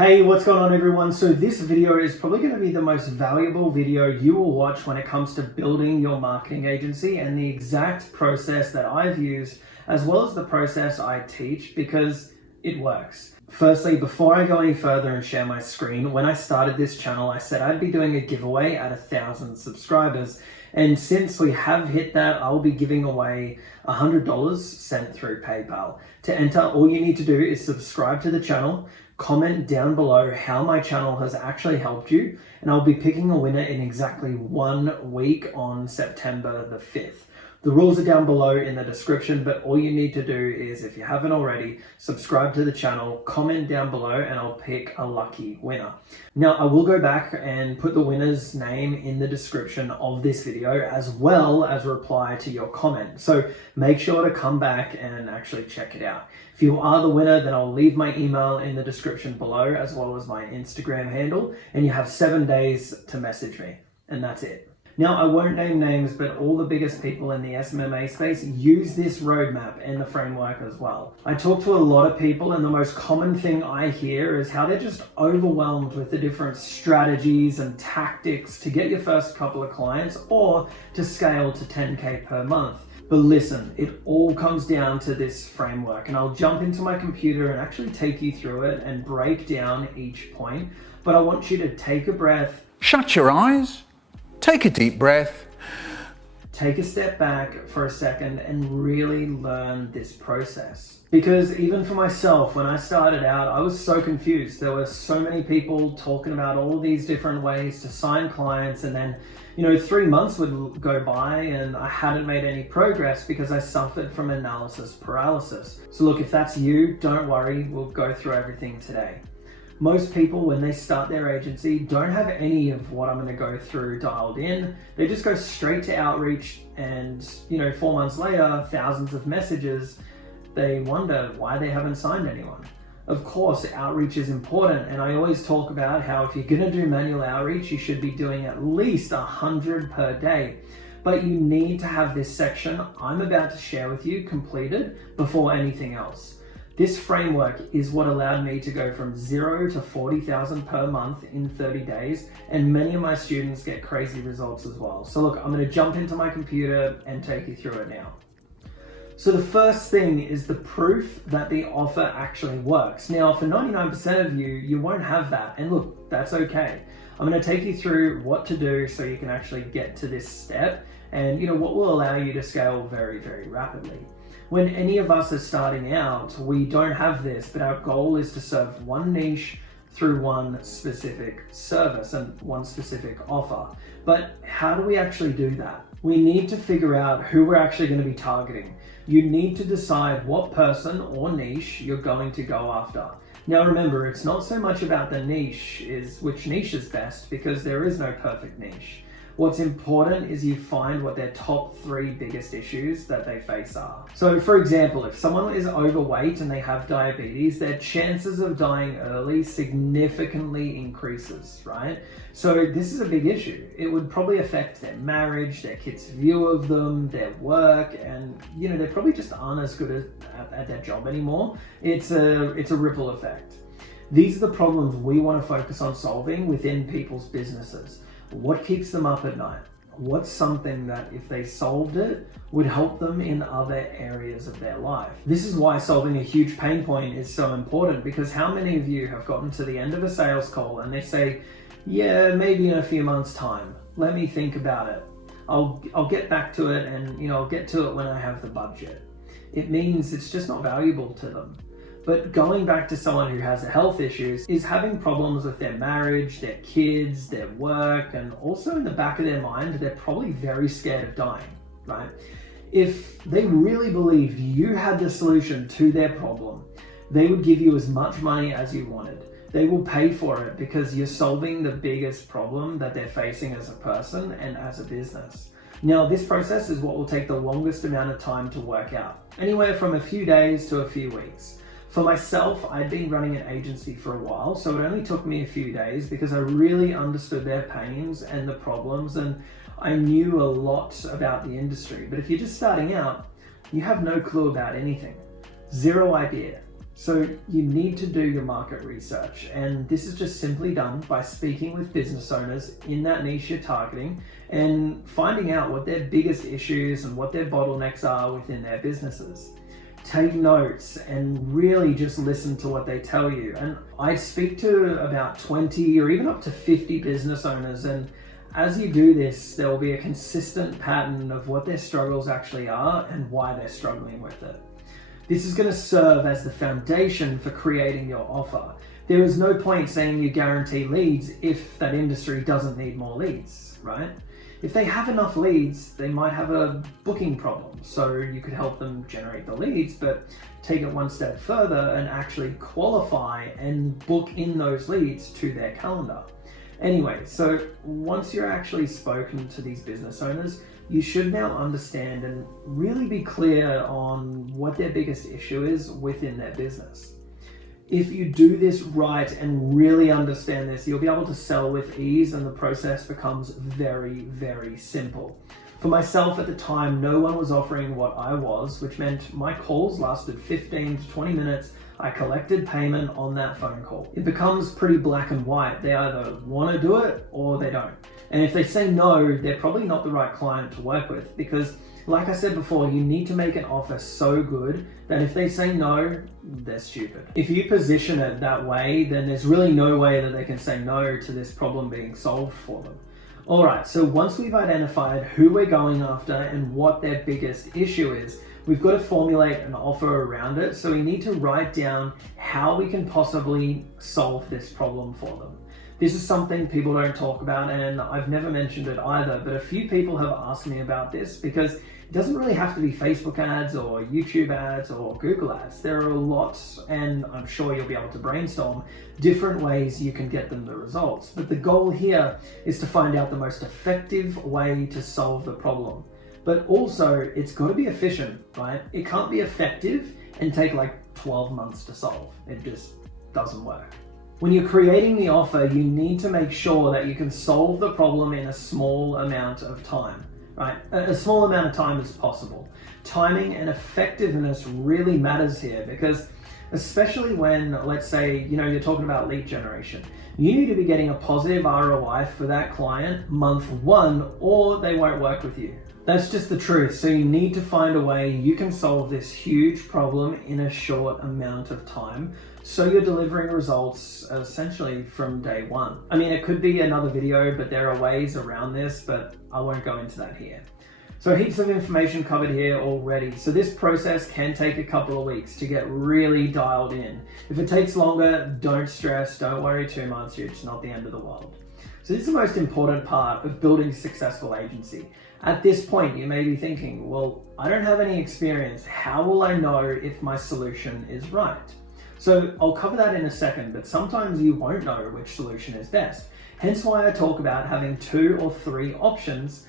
Hey, what's going on everyone? So this video is probably going to be the most valuable video you will watch when it comes to building your marketing agency, and the exact process that I've used as well as the process I teach, because it works. Firstly, before I go any further and share my screen, when I started this channel, I said I'd be doing a giveaway at 1,000 subscribers. And since we have hit that, I'll be giving away $100 sent through PayPal. To enter, all you need to do is subscribe to the channel, comment down below how my channel has actually helped you, and I'll be picking a winner in exactly 1 week on September the 5th. The rules are down below in the description, but all you need to do is, if you haven't already, subscribe to the channel, comment down below, and I'll pick a lucky winner. Now, I will go back and put the winner's name in the description of this video, as well as reply to your comment. So make sure to come back and actually check it out. If you are the winner, then I'll leave my email in the description below, as well as my Instagram handle, and you have 7 days to message me, and that's it. Now, I won't name names, but all the biggest people in the SMMA space use this roadmap and the framework as well. I talk to a lot of people, and the most common thing I hear is how they're just overwhelmed with the different strategies and tactics to get your first couple of clients or to scale to 10K per month. But listen, it all comes down to this framework, and I'll jump into my computer and actually take you through it and break down each point. But I want you to take a breath, shut your eyes, take a deep breath, take a step back for a second, and really learn this process. Because even for myself, when I started out, I was so confused. There were so many people talking about all these different ways to sign clients, and then 3 months would go by and I hadn't made any progress because I suffered from analysis paralysis. So look, if that's you, don't worry, we'll go through everything today. Most people, when they start their agency, don't have any of what I'm going to go through dialed in. They just go straight to outreach, and 4 months later, thousands of messages. They wonder why they haven't signed anyone. Of course, outreach is important, and I always talk about how if you're going to do manual outreach, you should be doing at least 100 per day. But you need to have this section I'm about to share with you completed before anything else. This framework is what allowed me to go from 0 to 40,000 per month in 30 days, and many of my students get crazy results as well. So look, I'm going to jump into my computer and take you through it now. So the first thing is the proof that the offer actually works. Now, for 99% of you, you won't have that, and look, that's okay. I'm going to take you through what to do so you can actually get to this step, and what will allow you to scale very, very rapidly. When any of us are starting out, we don't have this, but our goal is to serve one niche through one specific service and one specific offer. But how do we actually do that? We need to figure out who we're actually going to be targeting. You need to decide what person or niche you're going to go after. Now remember, it's not so much about the niche, which niche is best, because there is no perfect niche. What's important is you find what their top 3 biggest issues that they face are. So for example, if someone is overweight and they have diabetes, their chances of dying early significantly increases, right? So this is a big issue. It would probably affect their marriage, their kids' view of them, their work, and they probably just aren't as good at their job anymore. It's a ripple effect. These are the problems we want to focus on solving within people's businesses. What keeps them up at night? What's something that if they solved it would help them in other areas of their life? This is why solving a huge pain point is so important, because how many of you have gotten to the end of a sales call and they say, yeah, maybe in a few months time, let me think about it. I'll get back to it, and I'll get to it when I have the budget. It means it's just not valuable to them. But going back to someone who has health issues is having problems with their marriage, their kids, their work, and also in the back of their mind, they're probably very scared of dying, right? If they really believed you had the solution to their problem, they would give you as much money as you wanted. They will pay for it because you're solving the biggest problem that they're facing as a person and as a business. Now, this process is what will take the longest amount of time to work out, anywhere from a few days to a few weeks. For myself, I'd been running an agency for a while, so it only took me a few days because I really understood their pains and the problems, and I knew a lot about the industry. But if you're just starting out, you have no clue about anything. Zero idea. So you need to do your market research, and this is just simply done by speaking with business owners in that niche you're targeting and finding out what their biggest issues and what their bottlenecks are within their businesses. Take notes and really just listen to what they tell you. And I speak to about 20 or even up to 50 business owners, and as you do this, there will be a consistent pattern of what their struggles actually are and why they're struggling with it. This is going to serve as the foundation for creating your offer. There is no point saying you guarantee leads if that industry doesn't need more leads, right? If they have enough leads, they might have a booking problem. So you could help them generate the leads, but take it one step further and actually qualify and book in those leads to their calendar. Anyway, so once you're actually spoken to these business owners, you should now understand and really be clear on what their biggest issue is within their business. If you do this right and really understand this, you'll be able to sell with ease, and the process becomes very, very simple. For myself at the time, no one was offering what I was, which meant my calls lasted 15 to 20 minutes. I collected payment on that phone call. It becomes pretty black and white. They either want to do it or they don't. And if they say no, they're probably not the right client to work with, because like I said before, you need to make an offer so good that if they say no, they're stupid. If you position it that way, then there's really no way that they can say no to this problem being solved for them. All right, so once we've identified who we're going after and what their biggest issue is, we've got to formulate an offer around it. So we need to write down how we can possibly solve this problem for them. This is something people don't talk about, and I've never mentioned it either, but a few people have asked me about this because it doesn't really have to be Facebook ads or YouTube ads or Google ads. There are lots, and I'm sure you'll be able to brainstorm different ways you can get them the results. But the goal here is to find out the most effective way to solve the problem. But also, it's got to be efficient, right? It can't be effective and take like 12 months to solve. It just doesn't work. When you're creating the offer, you need to make sure that you can solve the problem in a small amount of time, right? A small amount of time as possible. Timing and effectiveness really matters here, because especially when, let's say, you're talking about lead generation, you need to be getting a positive ROI for that client month 1, or they won't work with you. That's just the truth. So you need to find a way you can solve this huge problem in a short amount of time, so you're delivering results essentially from day 1. I mean, it could be another video, but there are ways around this, but I won't go into that here. So heaps of information covered here already. So this process can take a couple of weeks to get really dialed in. If it takes longer, don't stress, don't worry too much, it's not the end of the world. So this is the most important part of building a successful agency. At this point, you may be thinking, well, I don't have any experience. How will I know if my solution is right? So I'll cover that in a second, but sometimes you won't know which solution is best. Hence why I talk about having 2 or 3 options,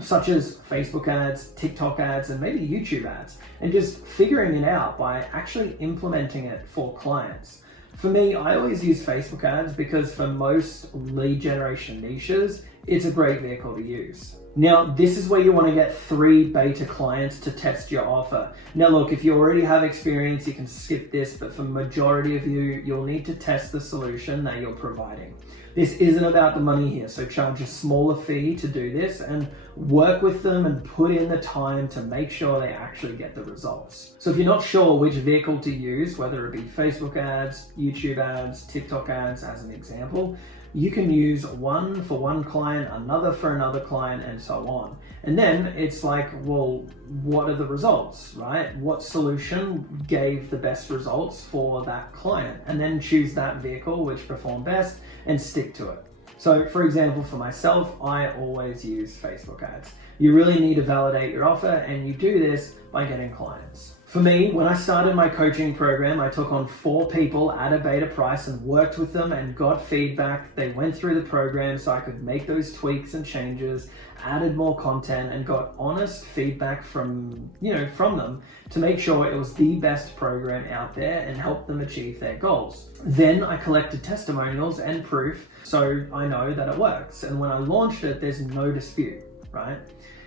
such as Facebook ads, TikTok ads, and maybe YouTube ads, and just figuring it out by actually implementing it for clients. For me, I always use Facebook ads because for most lead generation niches, it's a great vehicle to use. Now, this is where you want to get 3 beta clients to test your offer. Now look, if you already have experience, you can skip this, but for the majority of you, you'll need to test the solution that you're providing. This isn't about the money here, so charge a smaller fee to do this and work with them and put in the time to make sure they actually get the results. So if you're not sure which vehicle to use, whether it be Facebook ads, YouTube ads, TikTok ads as an example, you can use one for one client, another for another client, and so on. And then it's like, well, what are the results, right? What solution gave the best results for that client? And then choose that vehicle which performed best and stick to it. So for example, for myself, I always use Facebook ads. You really need to validate your offer, and you do this by getting clients. For me, when I started my coaching program, I took on 4 people at a beta price and worked with them and got feedback. They went through the program so I could make those tweaks and changes, added more content, and got honest feedback from them to make sure it was the best program out there and help them achieve their goals. Then I collected testimonials and proof so I know that it works. And when I launched it, there's no dispute, right?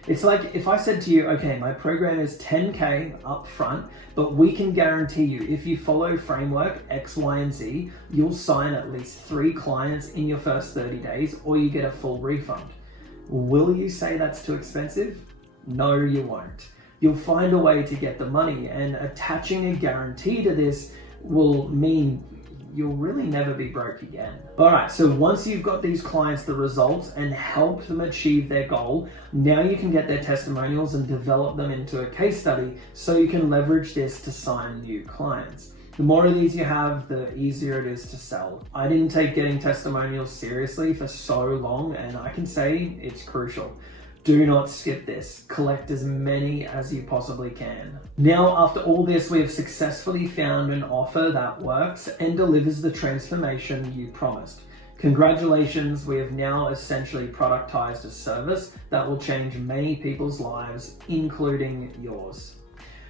It's like if I said to you, okay, my program is 10K up front, but we can guarantee you if you follow framework X, Y, and Z, you'll sign at least 3 clients in your first 30 days or you get a full refund. Will you say that's too expensive? No, you won't. You'll find a way to get the money, and attaching a guarantee to this will mean you'll really never be broke again. All right, so once you've got these clients the results and helped them achieve their goal, now you can get their testimonials and develop them into a case study so you can leverage this to sign new clients. The more of these you have, the easier it is to sell. I didn't take getting testimonials seriously for so long, and I can say it's crucial. Do not skip this. Collect as many as you possibly can. Now, after all this, we have successfully found an offer that works and delivers the transformation you promised. Congratulations, we have now essentially productized a service that will change many people's lives, including yours.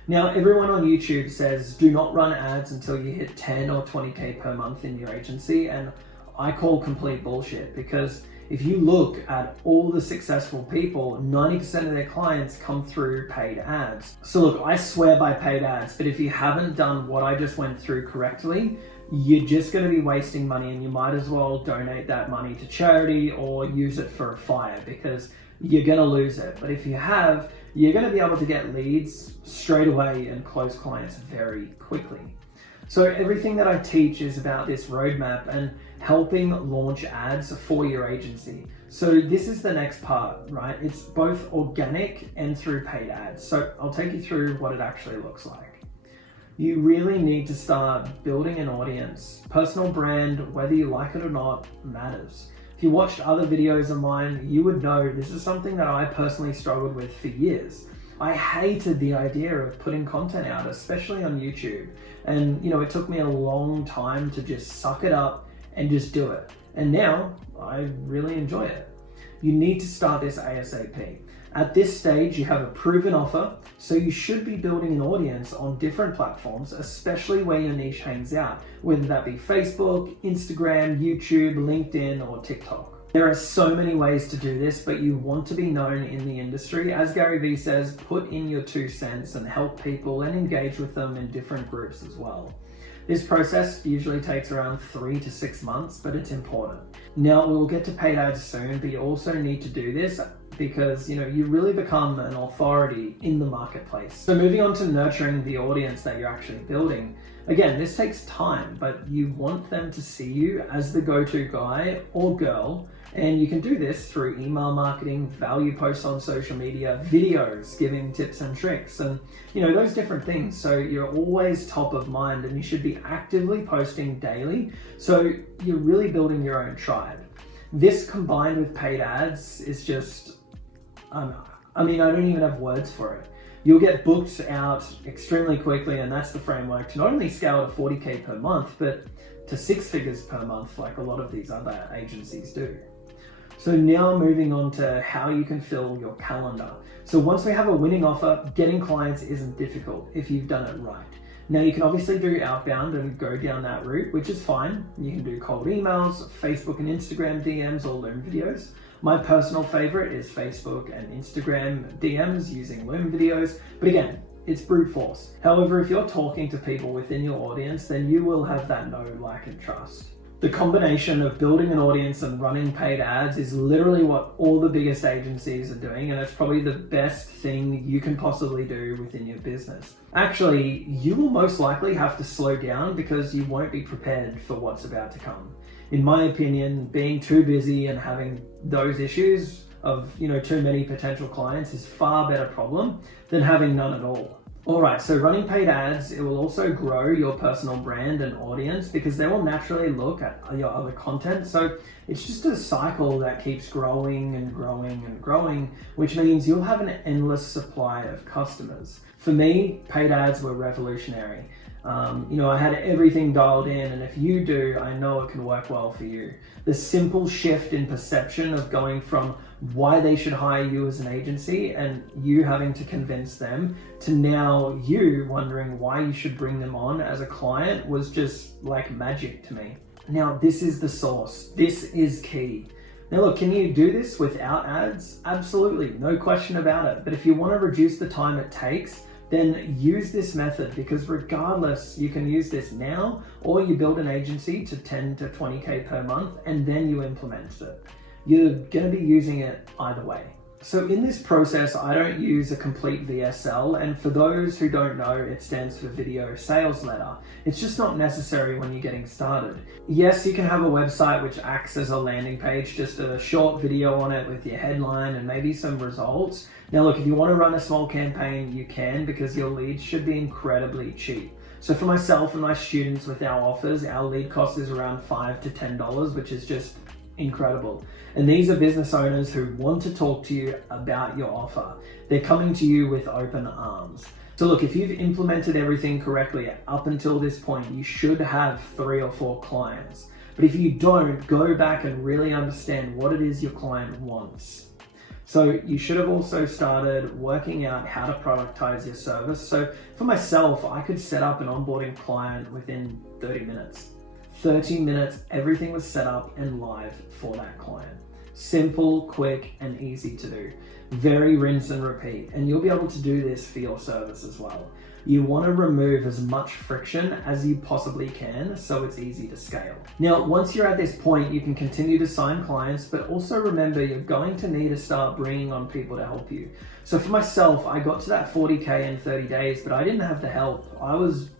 Now, everyone on YouTube says do not run ads until you hit 10 or 20K per month in your agency, and I call complete bullshit, because if you look at all the successful people, 90% of their clients come through paid ads. So look, I swear by paid ads, but if you haven't done what I just went through correctly, you're just going to be wasting money, and you might as well donate that money to charity or use it for a fire, because you're going to lose it. But if you have, you're going to be able to get leads straight away and close clients very quickly. So everything that I teach is about this roadmap and helping launch ads for your agency. So this is the next part, right? It's both organic and through paid ads. So I'll take you through what it actually looks like. You really need to start building an audience. Personal brand, whether you like it or not, matters. If you watched other videos of mine, you would know this is something that I personally struggled with for years. I hated the idea of putting content out, especially on YouTube. And it took me a long time to just suck it up and just do it. And now I really enjoy it. You need to start this ASAP. At this stage, you have a proven offer, so you should be building an audience on different platforms, especially where your niche hangs out, whether that be Facebook, Instagram, YouTube, LinkedIn, or TikTok. There are so many ways to do this, but you want to be known in the industry. As Gary Vee says, put in your 2 cents and help people and engage with them in different groups as well. This process usually takes around 3 to 6 months, but it's important. Now, we'll get to paid ads soon, but you also need to do this because you really become an authority in the marketplace. So moving on to nurturing the audience that you're actually building. Again, this takes time, but you want them to see you as the go-to guy or girl. And you can do this through email marketing, value posts on social media, videos, giving tips and tricks, and those different things. So you're always top of mind, and you should be actively posting daily. So you're really building your own tribe. This combined with paid ads is just, I don't even have words for it. You'll get booked out extremely quickly, and that's the framework to not only scale to 40K per month, but to 6 figures per month, like a lot of these other agencies do. So now moving on to how you can fill your calendar. So once we have a winning offer, getting clients isn't difficult if you've done it right. Now you can obviously do outbound and go down that route, which is fine. You can do cold emails, Facebook and Instagram DMs, or Loom videos. My personal favorite is Facebook and Instagram DMs using Loom videos, but again, it's brute force. However, if you're talking to people within your audience, then you will have that know, like, and trust. The combination of building an audience and running paid ads is literally what all the biggest agencies are doing, and it's probably the best thing you can possibly do within your business. Actually, you will most likely have to slow down because you won't be prepared for what's about to come. In my opinion, being too busy and having those issues of too many potential clients is far better problem than having none at all. Alright, so running paid ads, it will also grow your personal brand and audience because they will naturally look at your other content. So it's just a cycle that keeps growing and growing and growing, which means you'll have an endless supply of customers. For me, paid ads were revolutionary. I had everything dialed in, and if you do, I know it can work well for you. The simple shift in perception of going from why they should hire you as an agency and you having to convince them to now you wondering why you should bring them on as a client was just like magic to me. Now, this is the sauce. This is key. Now look, can you do this without ads? Absolutely, no question about it. But if you want to reduce the time it takes, then use this method, because regardless, you can use this now, or you build an agency to 10 to 20K per month and then you implement it. You're going to be using it either way. So in this process, I don't use a complete VSL, and for those who don't know, it stands for video sales letter. It's just not necessary when you're getting started. Yes, you can have a website which acts as a landing page, just a short video on it with your headline and maybe some results. Now look, if you want to run a small campaign, you can, because your leads should be incredibly cheap. So for myself and my students with our offers, our lead cost is around $5 to $10, which is just incredible. And these are business owners who want to talk to you about your offer. They're coming to you with open arms. So look, if you've implemented everything correctly up until this point, you should have 3 or 4 clients. But if you don't, go back and really understand what it is your client wants. So you should have also started working out how to productize your service. So for myself, I could set up an onboarding client within 30 minutes. 30 minutes, everything was set up and live for that client. Simple, quick, and easy to do. Very rinse and repeat. And you'll be able to do this for your service as well. You want to remove as much friction as you possibly can so it's easy to scale. Now, once you're at this point, you can continue to sign clients, but also remember you're going to need to start bringing on people to help you. So for myself, I got to that 40K in 30 days, but I didn't have the help. I was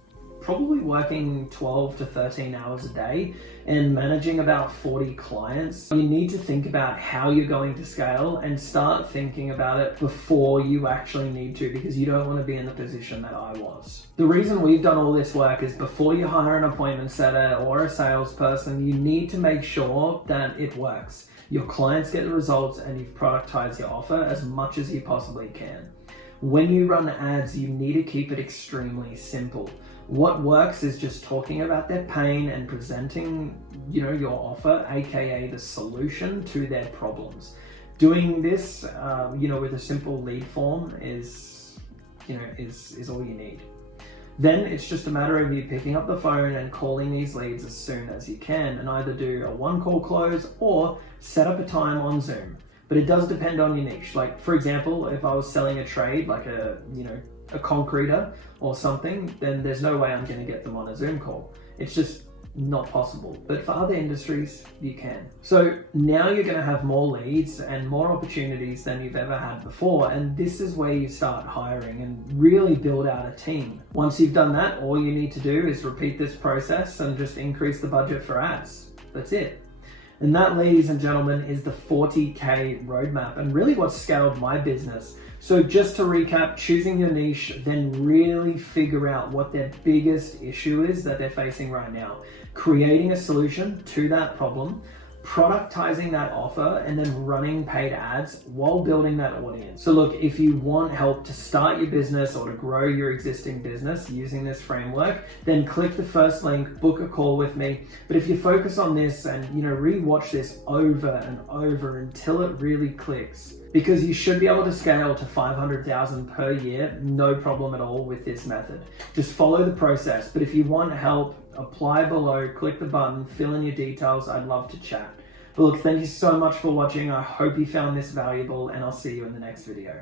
probably working 12 to 13 hours a day and managing about 40 clients. You need to think about how you're going to scale and start thinking about it before you actually need to, because you don't want to be in the position that I was. The reason we've done all this work is before you hire an appointment setter or a salesperson, you need to make sure that it works. Your clients get the results and you've productized your offer as much as you possibly can. When you run ads, you need to keep it extremely simple. What works is just talking about their pain and presenting, your offer, aka the solution to their problems. Doing this, with a simple lead form is all you need. Then it's just a matter of you picking up the phone and calling these leads as soon as you can, and either do a 1-call close or set up a time on Zoom. But it does depend on your niche. Like for example, if I was selling a trade, like a concreter or something, then there's no way I'm going to get them on a Zoom call. It's just not possible. But for other industries, you can. So now you're going to have more leads and more opportunities than you've ever had before. And this is where you start hiring and really build out a team. Once you've done that, all you need to do is repeat this process and just increase the budget for ads. That's it. And that, ladies and gentlemen, is the 40K roadmap and really what scaled my business. So just to recap, choosing your niche, then really figure out what their biggest issue is that they're facing right now. Creating a solution to that problem, productizing that offer, and then running paid ads while building that audience. So look, if you want help to start your business or to grow your existing business using this framework, then click the first link, book a call with me. But if you focus on this and re-watch this over and over until it really clicks, because you should be able to scale to 500,000 per year, no problem at all with this method. Just follow the process. But if you want help, apply below, click the button, fill in your details. I'd love to chat. But look, thank you so much for watching. I hope you found this valuable, and I'll see you in the next video.